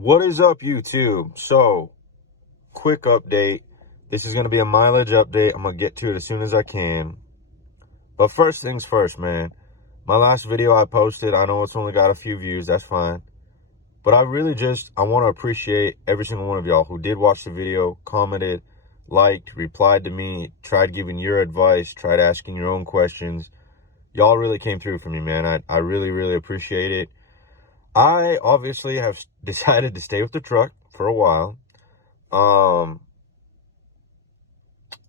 What is up, YouTube? So, quick update. This is going to be a mileage update. I'm going to get to it as soon as I can. But first things first, man. My last video I posted, I know it's only got a few views. That's fine. But I want to appreciate every single one of y'all who did watch the video, commented, liked, replied to me, tried giving your advice, tried asking your own questions. Y'all really came through for me, man. I really, really appreciate it. I obviously have decided to stay with the truck for a while.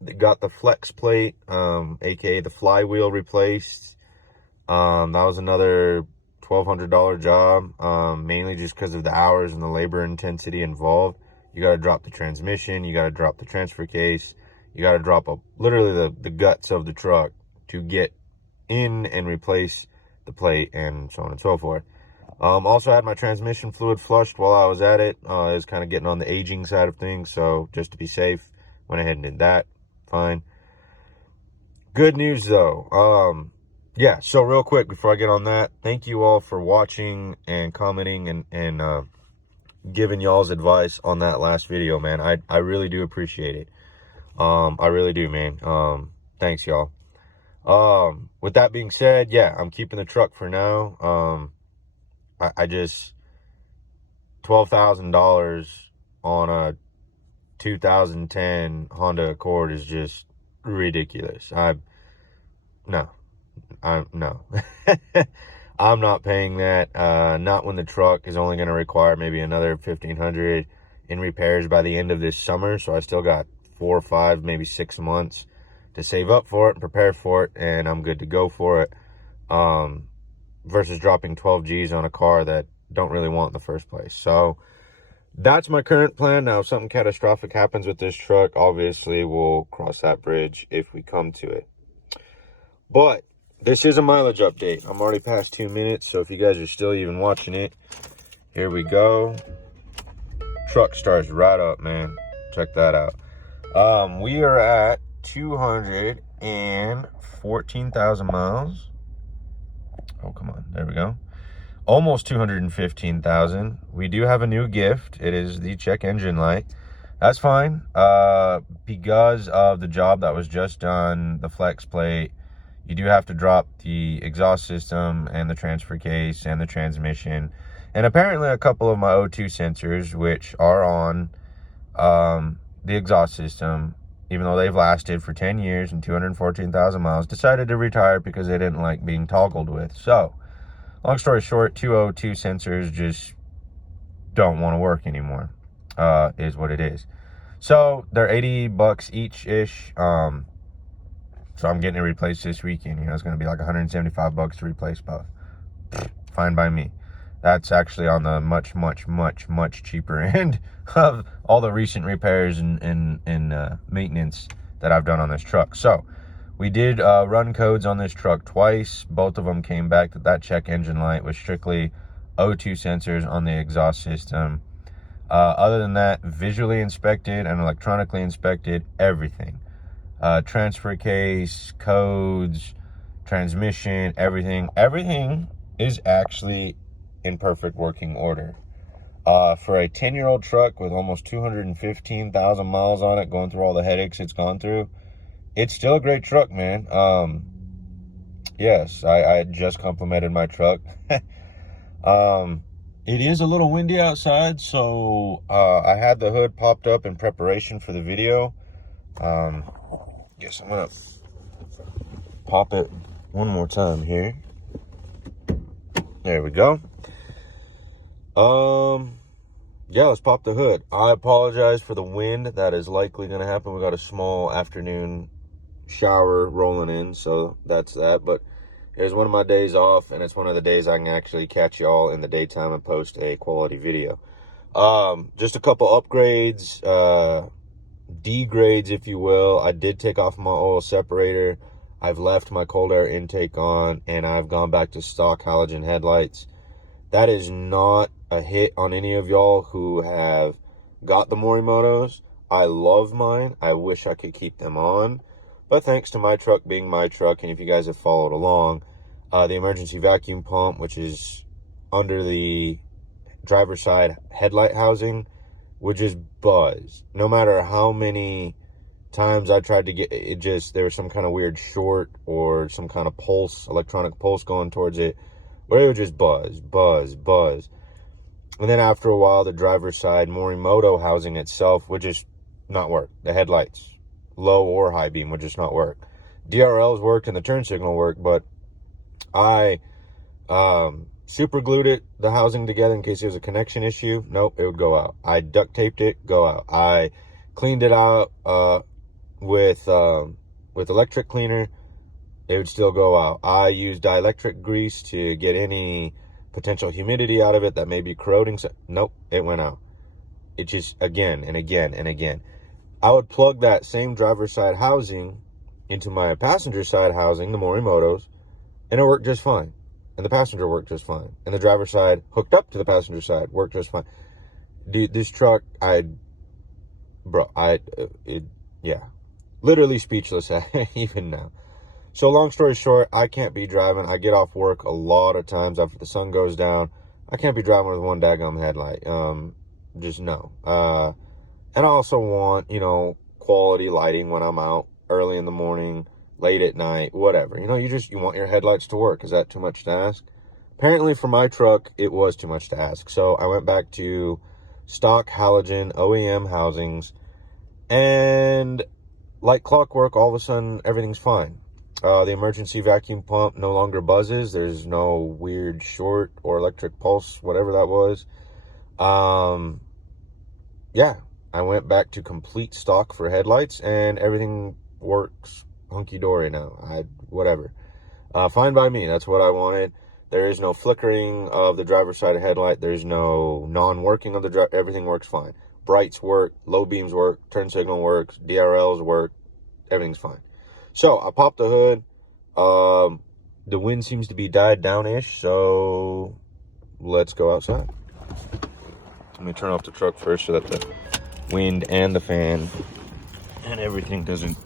They got the flex plate, aka the flywheel, replaced. That was another $1,200 job, mainly just because of the hours and the labor intensity involved. You got to drop the transmission, you got to drop the transfer case, you got to drop literally the guts of the truck to get in and replace the plate, and so on and so forth. Also had my transmission fluid flushed while I was at it. It was kind of getting on the aging side of things, so just to be safe, went ahead and did that. Fine. Good news though. Yeah, so real quick before I get on that, thank you all for watching and commenting and giving y'all's advice on that last video, man. I really do appreciate it. I really do, man. Thanks, y'all. With that being said, yeah, I'm keeping the truck for now. I just $12,000 on a 2010 Honda Accord is just ridiculous. No. I'm not paying that. Not when the truck is only going to require maybe another $1,500 in repairs by the end of this summer. So I still got 4 or 5, maybe 6 months to save up for it and prepare for it, and I'm good to go for it. Versus dropping 12 G's on a car that don't really want in the first place. So that's my current plan. Now, if something catastrophic happens with this truck, obviously we'll cross that bridge if we come to it. But this is a mileage update. I'm already past 2 minutes, so if you guys are still even watching it, here we go. Truck starts right up, man. Check that out. We are at 214,000 miles. Oh, come on. There we go. Almost 215,000. We do have a new gift. It is the check engine light. That's fine. Because of the job that was just done, the flex plate, you do have to drop the exhaust system and the transfer case and the transmission. And apparently a couple of my O2 sensors, which are on the exhaust system, even though they've lasted for 10 years and 214,000 miles, decided to retire because they didn't like being toggled with. So, long story short, 202 sensors just don't want to work anymore, is what it is. So, they're $80 each-ish. So, I'm getting it replaced this weekend. You know, it's going to be like $175 to replace both. Fine by me. That's actually on the much, much, much, much cheaper end of all the recent repairs and maintenance that I've done on this truck. So we did run codes on this truck twice. Both of them came back that check engine light was strictly O2 sensors on the exhaust system. Other than that, visually inspected and electronically inspected, everything. Transfer case, codes, transmission, everything is actually in perfect working order. For a 10-year-old truck with almost 215,000 miles on it, going through all the headaches it's gone through, it's still a great truck, man. Yes, I just complimented my truck. It is a little windy outside, so I had the hood popped up in preparation for the video. Guess I'm gonna pop it one more time here. There we go. Yeah, let's pop the hood. I apologize for the wind that is likely going to happen. We got a small afternoon shower rolling in, so that's that. But here's one of my days off, and it's one of the days I can actually catch y'all in the daytime and post a quality video. Just a couple upgrades, degrades, if you will. I did take off my oil separator. I've left my cold air intake on, and I've gone back to stock halogen headlights. That is not a hit on any of y'all who have got the Morimotos. I love mine. I wish I could keep them on. But thanks to my truck being my truck, and if you guys have followed along, the emergency vacuum pump, which is under the driver's side headlight housing would just buzz. No matter how many times I tried to get it, just there was some kind of weird short or some kind of pulse, electronic pulse going towards it, where it would just buzz, buzz, buzz. And then after a while, the driver's side Morimoto housing itself would just not work. The headlights, low or high beam, would just not work. DRLs worked and the turn signal worked, but I super glued the housing together in case there was a connection issue. Nope, it would go out. I duct taped it, go out. I cleaned it out with electric cleaner, it would still go out. I used dielectric grease to get any potential humidity out of it that may be corroding. So, nope, it went out. It just, again and again and again. I would plug that same driver's side housing into my passenger side housing, the Morimotos, and it worked just fine. And the passenger worked just fine. And the driver's side hooked up to the passenger side worked just fine. Dude, this truck, yeah, literally speechless even now. So long story short, I can't be driving. I get off work a lot of times after the sun goes down. I can't be driving with one daggum headlight. Just no. And I also want, quality lighting when I'm out early in the morning, late at night, whatever. You want your headlights to work. Is that too much to ask? Apparently for my truck, it was too much to ask. So I went back to stock halogen OEM housings, and like clockwork, all of a sudden, everything's fine. The emergency vacuum pump no longer buzzes. There's no weird short or electric pulse, whatever that was. Yeah, I went back to complete stock for headlights, and everything works hunky-dory now. Whatever. Fine by me. That's what I wanted. There is no flickering of the driver's side headlight. There's no non-working of the driver. Everything works fine. Brights work, low beams work, turn signal works, DRLs work. Everything's fine. So I popped the hood. The wind seems to be died down-ish, so let's go outside. Let me turn off the truck first so that the wind and the fan and everything doesn't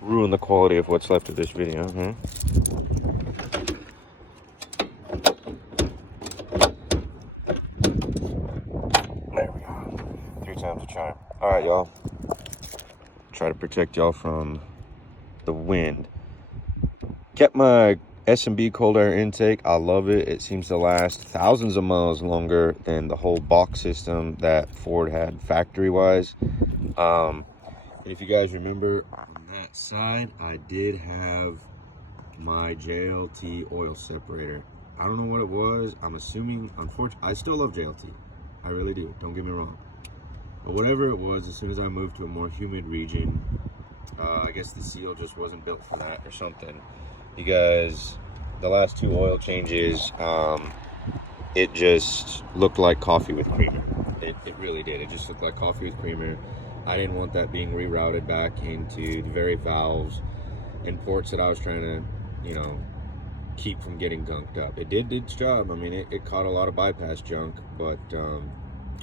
ruin the quality of what's left of this video. There we go. 3 times a charm. All right, y'all. Try to protect y'all from the wind. Kept my S&B cold air intake. I love it. It seems to last thousands of miles longer than the whole box system that Ford had factory-wise. And if you guys remember, on that side, I did have my JLT oil separator. I don't know what it was. I'm assuming, unfortunately, I still love JLT. I really do. Don't get me wrong. But whatever it was, as soon as I moved to a more humid region, I guess the seal just wasn't built for that or something. You guys, the last 2 oil changes, it just looked like coffee with creamer. It really did. It just looked like coffee with creamer. I didn't want that being rerouted back into the very valves and ports that I was trying to, keep from getting gunked up. It did its job. I mean, it caught a lot of bypass junk, but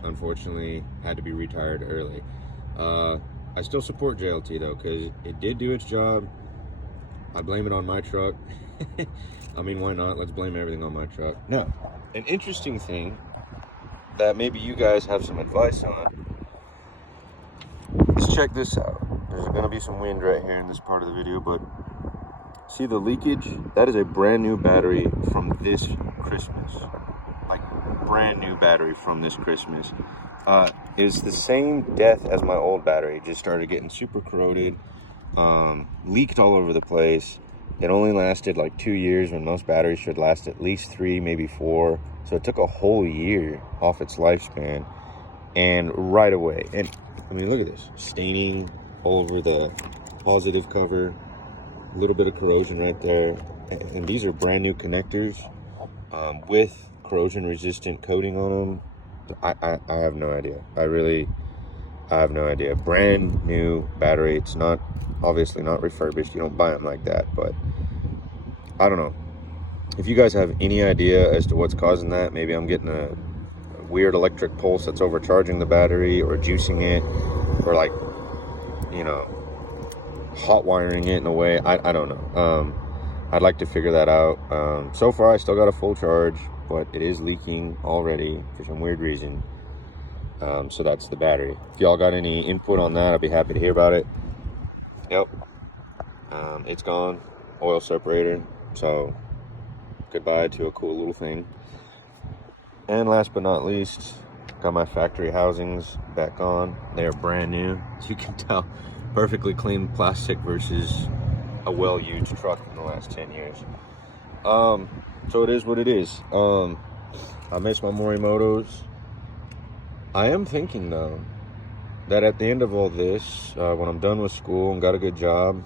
unfortunately had to be retired early. I still support JLT though, because it did do its job. I blame it on my truck. I mean, why not? Let's blame everything on my truck. Now, an interesting thing that maybe you guys have some advice on is check this out. There's going to be some wind right here in this part of the video, but see the leakage? That is a brand new battery from this Christmas. Like, brand new battery from this Christmas. Is the same death as my old battery. Just started getting super corroded, leaked all over the place. It only lasted like 2 years when most batteries should last at least 3, maybe 4. So it took a whole year off its lifespan, and right away. And I mean, look at this, staining all over the positive cover, a little bit of corrosion right there. And these are brand new connectors with corrosion resistant coating on them. I have no idea. I have no idea. Brand new battery. It's not, obviously not refurbished. You don't buy them like that, but I don't know. If you guys have any idea as to what's causing that, maybe I'm getting a weird electric pulse that's overcharging the battery or juicing it, or like, hot wiring it in a way. I don't know. I'd like to figure that out. So far I still got a full charge. but it is leaking already for some weird reason. So that's the battery. If y'all got any input on that, I'd be happy to hear about it. Yep. It's gone. Oil separator. So goodbye to a cool little thing. And last but not least, got my factory housings back on. They're brand new. As you can tell, perfectly clean plastic versus a well-used truck from the last 10 years. So it is what it is. I miss my Morimotos. I am thinking though that at the end of all this, when I'm done with school and got a good job,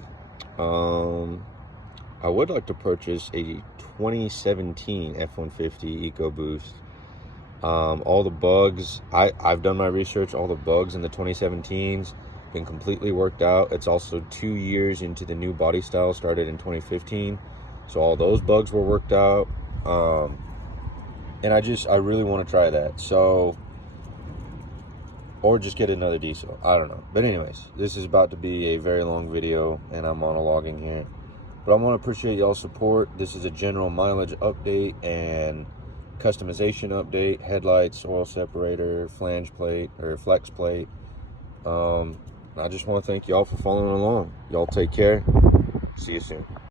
I would like to purchase a 2017 F-150 Ecoboost. All the bugs, I've done my research, all the bugs in the 2017s been completely worked out. It's also 2 years into the new body style, started in 2015. So all those bugs were worked out. And I really want to try that. So, or just get another diesel. I don't know. But anyways, this is about to be a very long video and I'm monologuing here. But I want to appreciate y'all's support. This is a general mileage update and customization update. Headlights, oil separator, flange plate or flex plate. I just want to thank y'all for following along. Y'all take care. See you soon.